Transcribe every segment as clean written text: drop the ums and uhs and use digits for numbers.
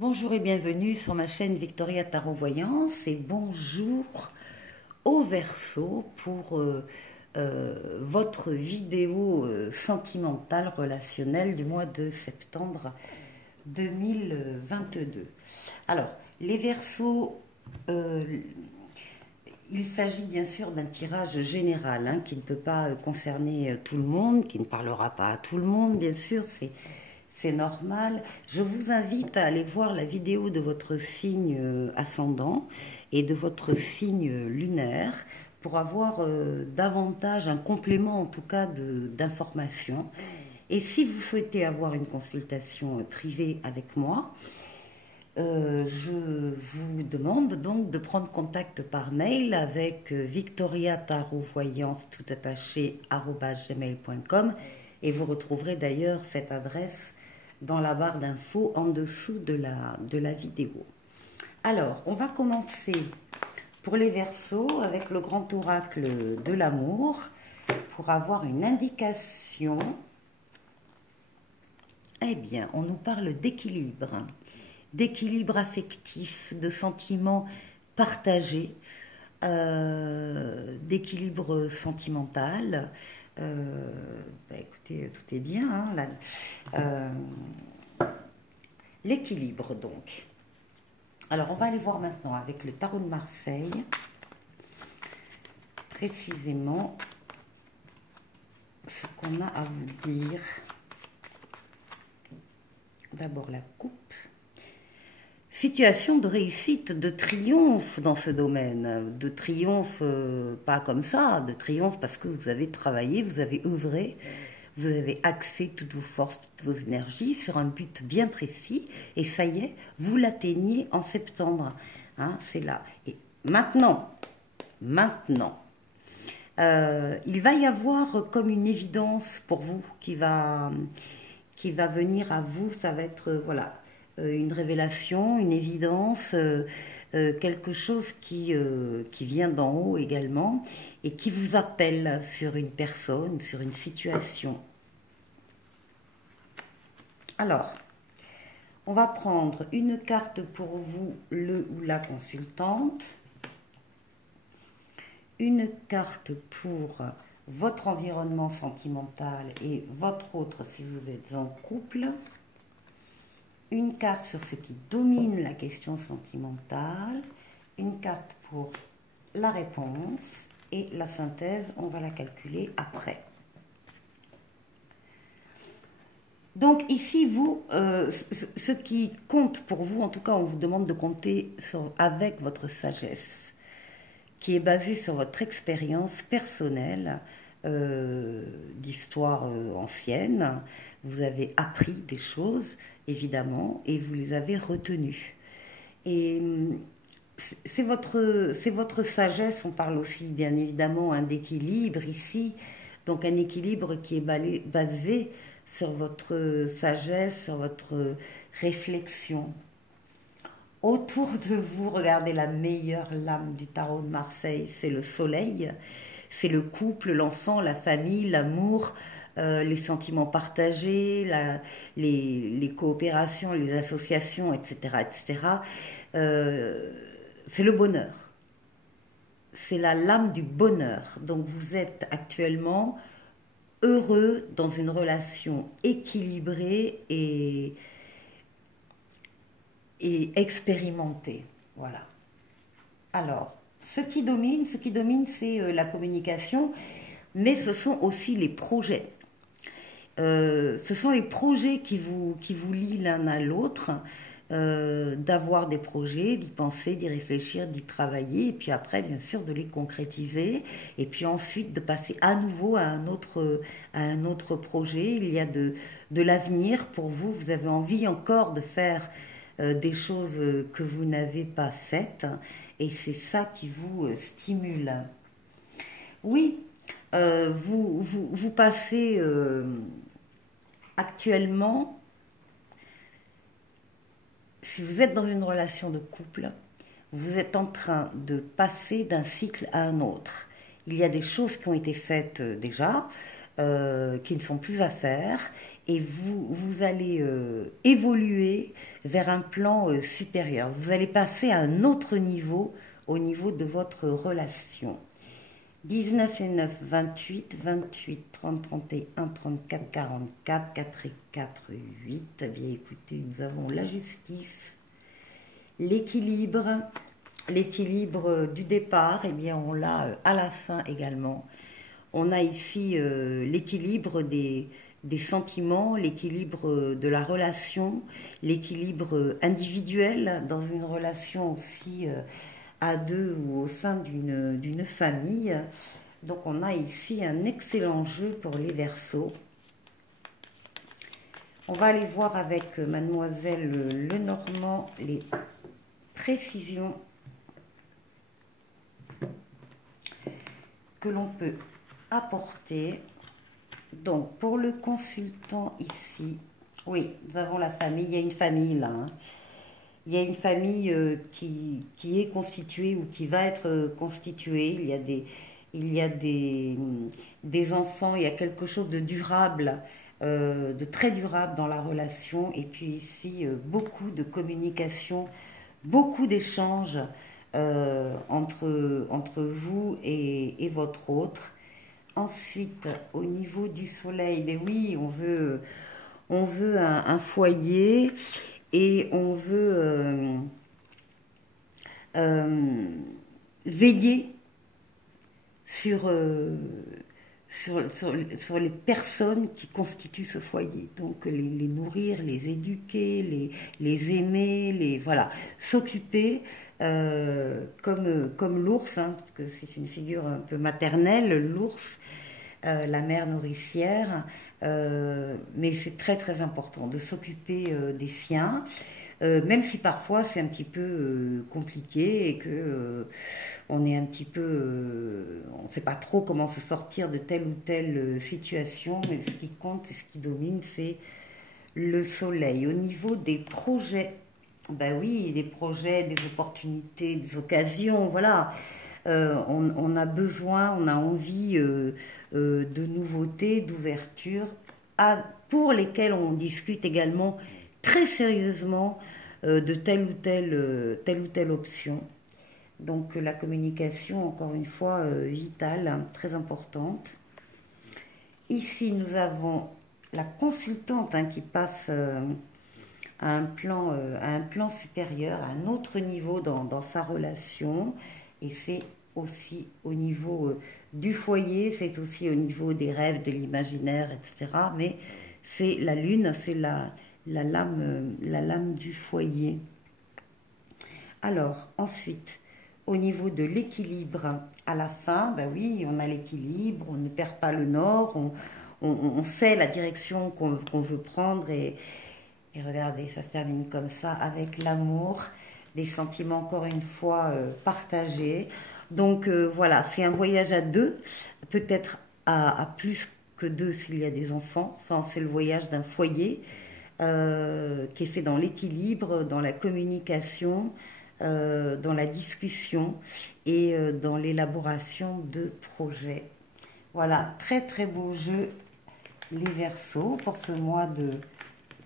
Bonjour et bienvenue sur ma chaîne Victoria Tarot Voyance et bonjour au Verseau pour votre vidéo sentimentale relationnelle du mois de septembre 2022. Alors, les Verseaux, il s'agit bien sûr d'un tirage général qui ne peut pas concerner tout le monde, qui ne parlera pas à tout le monde, bien sûr, c'est normal. Je vous invite à aller voir la vidéo de votre signe ascendant et de votre signe lunaire pour avoir davantage un complément en tout cas d'informations. Et si vous souhaitez avoir une consultation privée avec moi, je vous demande donc de prendre contact par mail avec victoriatarotvoyance tout attaché @gmail.com et vous retrouverez d'ailleurs cette adresse dans la barre d'infos en dessous de la vidéo. Alors, on va commencer pour les Verseaux avec le grand oracle de l'amour pour avoir une indication. Eh bien, on nous parle d'équilibre affectif, de sentiments partagés, d'équilibre sentimental. Écoutez, tout est bien. L'équilibre, donc. Alors, on va aller voir maintenant avec le tarot de Marseille, précisément, ce qu'on a à vous dire. D'abord, la coupe. Situation de réussite, de triomphe dans ce domaine, de triomphe pas comme ça, de triomphe parce que vous avez travaillé, vous avez œuvré, vous avez axé toutes vos forces, toutes vos énergies sur un but bien précis et ça y est, vous l'atteignez en septembre, c'est là. Et maintenant, il va y avoir comme une évidence pour vous qui va venir à vous, ça va être, voilà, une révélation, une évidence, quelque chose qui vient d'en haut également et qui vous appelle sur une personne, sur une situation. Alors, on va prendre une carte pour vous, le ou la consultante, une carte pour votre environnement sentimental et votre autre si vous êtes en couple, une carte sur ce qui domine la question sentimentale, une carte pour la réponse et la synthèse, on va la calculer après. Donc ici, vous, ce qui compte pour vous, en tout cas on vous demande de compter avec votre sagesse, qui est basée sur votre expérience personnelle, d'histoire ancienne. Vous avez appris des choses, évidemment, et vous les avez retenues. Et c'est votre sagesse, on parle aussi bien évidemment d'équilibre ici, donc un équilibre qui est basé sur votre sagesse, sur votre réflexion. Autour de vous, regardez la meilleure lame du tarot de Marseille, c'est le soleil, c'est le couple, l'enfant, la famille, l'amour, les sentiments partagés, les coopérations, les associations, etc. etc. C'est le bonheur. C'est la lame du bonheur. Donc vous êtes actuellement heureux dans une relation équilibrée et expérimentée. Voilà. Alors, ce qui domine, c'est la communication, mais ce sont aussi les projets. Ce sont les projets qui vous lient l'un à l'autre, d'avoir des projets, d'y penser, d'y réfléchir, d'y travailler, et puis après, bien sûr, de les concrétiser, et puis ensuite de passer à nouveau à un autre projet. Il y a de l'avenir pour vous, vous avez envie encore de faire des choses que vous n'avez pas faites, et c'est ça qui vous stimule. Oui, vous passez actuellement, si vous êtes dans une relation de couple, vous êtes en train de passer d'un cycle à un autre. Il y a des choses qui ont été faites déjà, qui ne sont plus à faire, et vous allez évoluer vers un plan supérieur. Vous allez passer à un autre niveau au niveau de votre relation. 19 et 9, 28, 28, 30, 31, 34, 44, 4 et 4, 8. Eh bien, écoutez, nous avons la justice, l'équilibre du départ, eh bien, on l'a à la fin également. On a ici l'équilibre des sentiments, l'équilibre de la relation, l'équilibre individuel dans une relation aussi à deux ou au sein d'une famille. Donc on a ici un excellent jeu pour les Verseaux. On va aller voir avec Mademoiselle Lenormand les précisions que l'on peut apporter. Donc pour le consultant ici, oui, nous avons la famille, il y a une famille là, hein. Il y a une famille qui est constituée ou qui va être constituée. Il y a des enfants, il y a quelque chose de durable, de très durable dans la relation. Et puis ici, beaucoup de communication, beaucoup d'échanges entre vous et votre autre. Ensuite, au niveau du soleil, ben oui, on veut un foyer. Et on veut veiller sur les personnes qui constituent ce foyer. Donc les nourrir, les éduquer, les aimer, voilà, s'occuper comme l'ours, hein, parce que c'est une figure un peu maternelle, l'ours, la mère nourricière. Mais c'est très très important de s'occuper des siens, même si parfois c'est un petit peu compliqué et que on est un petit peu, on ne sait pas trop comment se sortir de telle ou telle situation, mais ce qui compte et ce qui domine, c'est le soleil. Au niveau des projets, ben oui, des projets, des opportunités, des occasions, voilà. On a besoin, on a envie de nouveautés, d'ouverture, pour lesquelles on discute également très sérieusement de telle ou telle option. Donc la communication, encore une fois, vitale, hein, très importante. Ici, nous avons la consultante, hein, qui passe à un plan supérieur, à un autre niveau dans sa relation. Et c'est aussi au niveau du foyer, c'est aussi au niveau des rêves, de l'imaginaire, etc. Mais c'est la lune, c'est la lame du foyer. Alors, ensuite, au niveau de l'équilibre, à la fin, ben oui, on a l'équilibre, on ne perd pas le nord, on sait la direction qu'on veut prendre et regardez, ça se termine comme ça, avec l'amour, des sentiments encore une fois partagés. Donc voilà, c'est un voyage à deux, peut-être à plus que deux s'il y a des enfants. Enfin, c'est le voyage d'un foyer qui est fait dans l'équilibre, dans la communication, dans la discussion et dans l'élaboration de projets. Voilà, très très beau jeu les Verseaux pour ce mois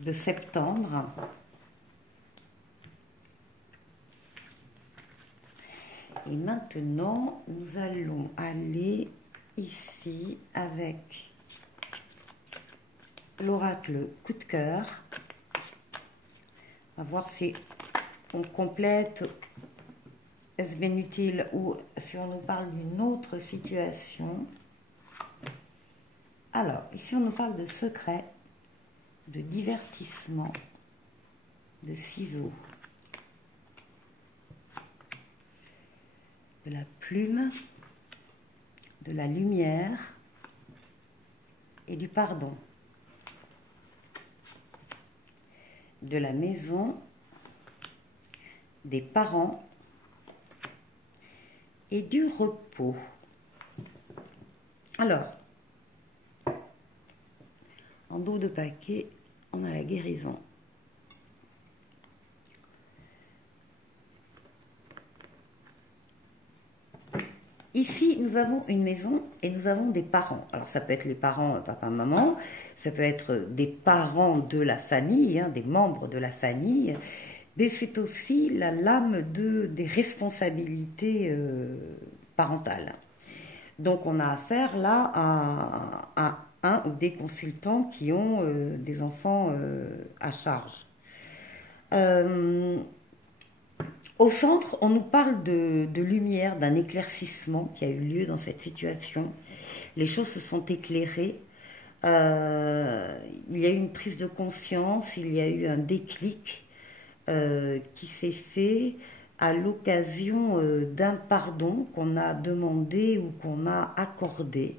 de septembre. Et maintenant, nous allons aller ici avec l'oracle coup de cœur. On va voir si on complète, est-ce bien utile ou si on nous parle d'une autre situation. Alors, ici on nous parle de secret, de divertissement, de ciseaux, de la plume, de la lumière et du pardon, de la maison, des parents et du repos. Alors, en dos de paquet, on a la guérison. Ici, nous avons une maison et nous avons des parents. Alors, ça peut être les parents, papa, maman, ça peut être des parents de la famille, hein, des membres de la famille, mais c'est aussi la lame des responsabilités parentales. Donc, on a affaire là à un ou des consultants qui ont des enfants à charge. Au centre, on nous parle de lumière, d'un éclaircissement qui a eu lieu dans cette situation. Les choses se sont éclairées. Il y a eu une prise de conscience, il y a eu un déclic qui s'est fait à l'occasion d'un pardon qu'on a demandé ou qu'on a accordé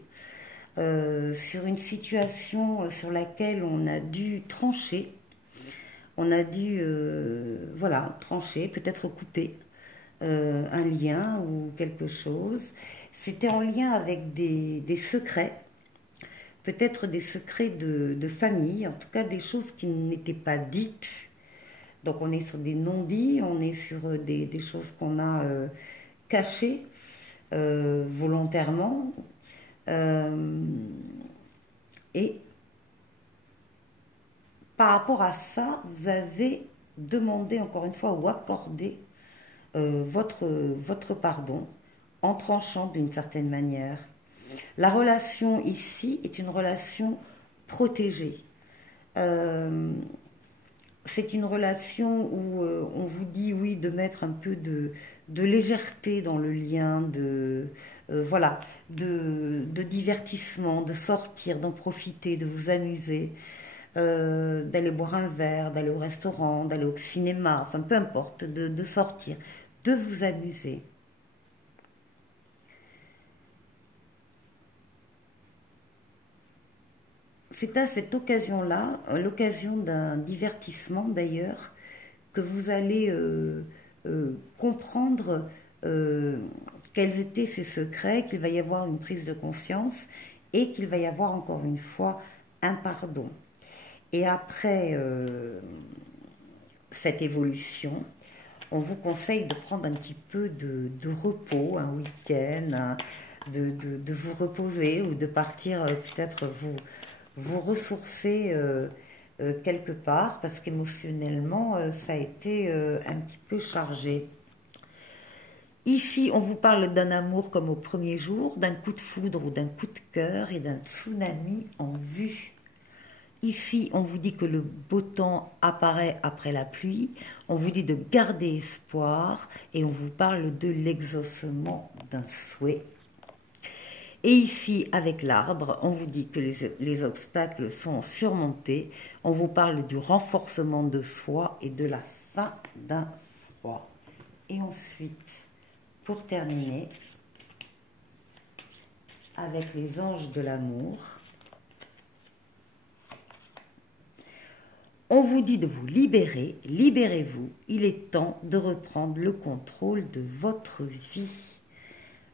sur une situation sur laquelle on a dû trancher. On a dû voilà, trancher, peut-être couper un lien ou quelque chose. C'était en lien avec des secrets, peut-être des secrets de famille, en tout cas des choses qui n'étaient pas dites. Donc on est sur des non-dits, on est sur des choses qu'on a cachées volontairement. Et par rapport à ça, vous avez demandé encore une fois ou accordé votre pardon en tranchant d'une certaine manière. La relation ici est une relation protégée. C'est une relation où on vous dit oui de mettre un peu de légèreté dans le lien, voilà, de divertissement, de sortir, d'en profiter, de vous amuser. D'aller boire un verre, d'aller au restaurant, d'aller au cinéma, enfin peu importe, de sortir, de vous amuser. C'est à cette occasion-là, l'occasion d'un divertissement d'ailleurs, que vous allez comprendre quels étaient ces secrets, qu'il va y avoir une prise de conscience et qu'il va y avoir encore une fois un pardon. Et après cette évolution, on vous conseille de prendre un petit peu de repos, un week-end, de vous reposer ou de partir peut-être vous ressourcer quelque part parce qu'émotionnellement, ça a été un petit peu chargé. Ici, on vous parle d'un amour comme au premier jour, d'un coup de foudre ou d'un coup de cœur et d'un tsunami en vue. Ici, on vous dit que le beau temps apparaît après la pluie, on vous dit de garder espoir et on vous parle de l'exaucement d'un souhait. Et ici, avec l'arbre, on vous dit que les obstacles sont surmontés, on vous parle du renforcement de soi et de la fin d'un froid. Et ensuite, pour terminer, avec les anges de l'amour, on vous dit de vous libérer, libérez-vous, il est temps de reprendre le contrôle de votre vie.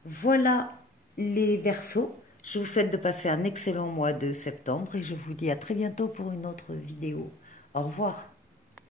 Voilà les Verseaux, je vous souhaite de passer un excellent mois de septembre et je vous dis à très bientôt pour une autre vidéo. Au revoir.